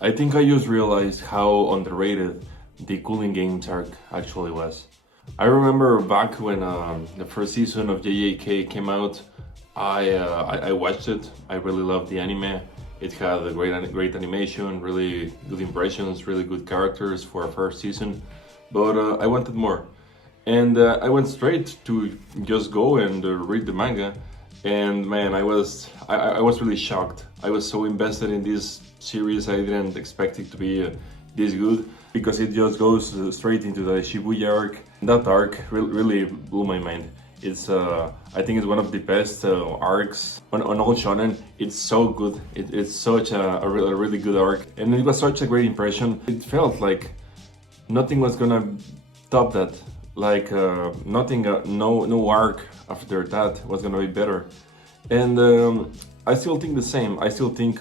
I think I just realized how underrated the Cooling Games arc actually was. I remember back when the first season of JJK came out, I watched it. I really loved the anime. It had a great animation, really good impressions, really good characters for a first season. But I wanted more, and I went straight to just go and read the manga. And man, I was really shocked. I was so invested in this series. I didn't expect it to be this good because it just goes straight into the Shibuya arc. That arc really blew my mind. It's I think it's one of the best arcs on all shonen. It's so good. It's such a really good arc, and it was such a great impression. It felt like nothing was gonna top that. Like nothing, no arc after that was gonna be better. And I still think the same. I still think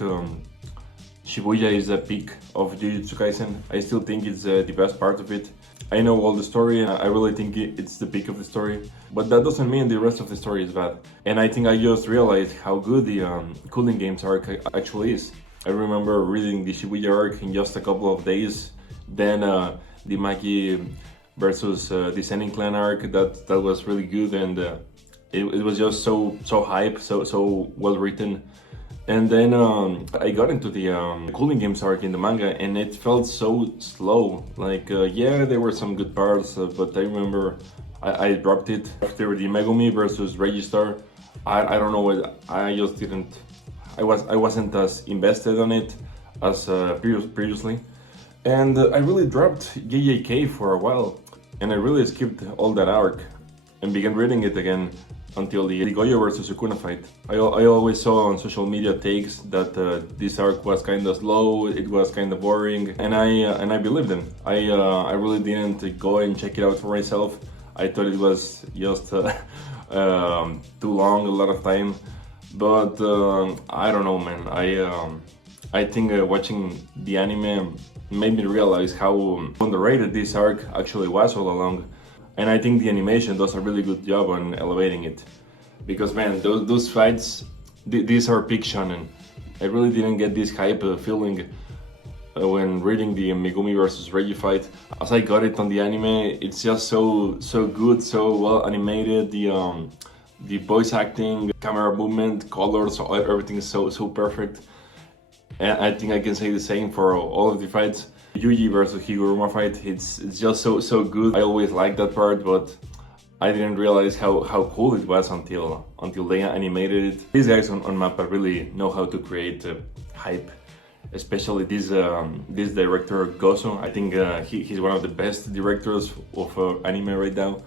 Shibuya is the peak of Jujutsu Kaisen. I still think it's the best part of it. I know all the story, and I really think it's the peak of the story. But that doesn't mean the rest of the story is bad. And I think I just realized how good the Cooling Games arc actually is. I remember reading the Shibuya arc in just a couple of days. Then the Maki versus Descending Clan arc, that was really good, and it was just so hype, so well written. And then I got into the Cooling Games arc in the manga, and it felt so slow. Like, yeah, there were some good parts, but I remember I dropped it after the Megumi versus Registar. I don't know what, I just didn't, I wasn't as invested on it as previously. And I really dropped JJK for a while, and I really skipped all that arc and began reading it again until the Goyo versus Sukuna fight. I always saw on social media takes that this arc was kind of slow, it was kind of boring, and I believed them. I really didn't go and check it out for myself. I thought it was just too long, a lot of time. But I don't know, man. I think watching the anime made me realize how underrated this arc actually was all along. And I think the animation does a really good job on elevating it. Because man, those fights, these are peak shonen. I really didn't get this hype feeling when reading the Megumi versus Reggie fight. As I got it on the anime, it's just so good, so well animated. The voice acting, camera movement, colors, everything is so perfect. And I think I can say the same for all of the fights. Yuji versus Higuruma fight, it's just so good. I always liked that part, but I didn't realize how cool it was until they animated it. These guys on MAPPA really know how to create hype, especially this director Gozo. I think he's one of the best directors of anime right now.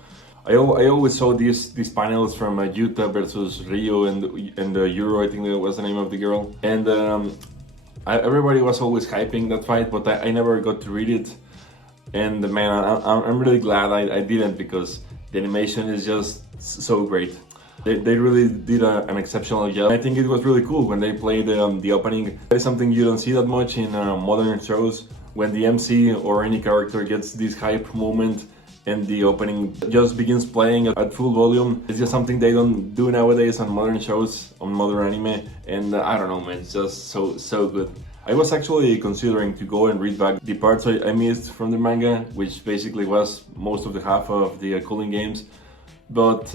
I always saw these panels from Yuta versus Ryo and Yuro, I think that was the name of the girl. And everybody was always hyping that fight, but I never got to read it. And man, I'm really glad I didn't, because the animation is just so great. They really did an exceptional job. I think it was really cool when they played the opening. It's something you don't see that much in modern shows. When the MC or any character gets this hype moment and the opening just begins playing at full volume. It's just something they don't do nowadays on modern shows, on modern anime, and I don't know, man, it's just so good. I was actually considering to go and read back the parts I missed from the manga, which basically was most of the half of the Culling Games, but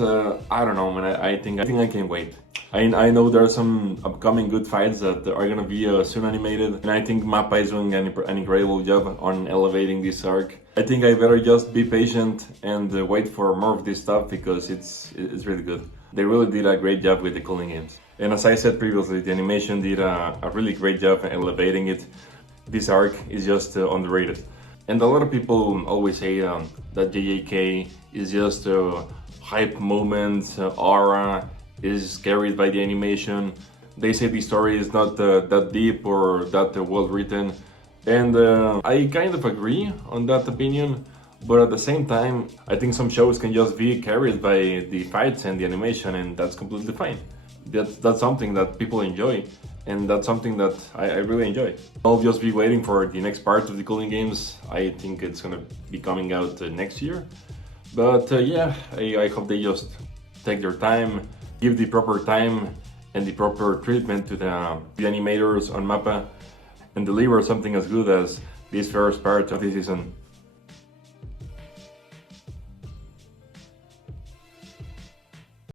I don't know, man, I think I can wait. I know there are some upcoming good fights that are gonna be soon animated, and I think MAPPA is doing an incredible job on elevating this arc. I think I better just be patient and wait for more of this stuff, because it's really good. They really did a great job with the Culling Games. And as I said previously, the animation did a really great job elevating it. This arc is just underrated. And a lot of people always say that JJK is just a hype moment, aura, is carried by the animation. They say the story is not that deep or that well written, and I kind of agree on that opinion, but at the same time I think some shows can just be carried by the fights and the animation, and that's completely fine. That's something that people enjoy, and that's something that I really enjoy. I'll just be waiting for the next part of the Culling Games. I think it's gonna be coming out next year, but yeah, I hope they just take their time, give the proper time and the proper treatment to the animators on MAPPA, and deliver something as good as this first part of this season.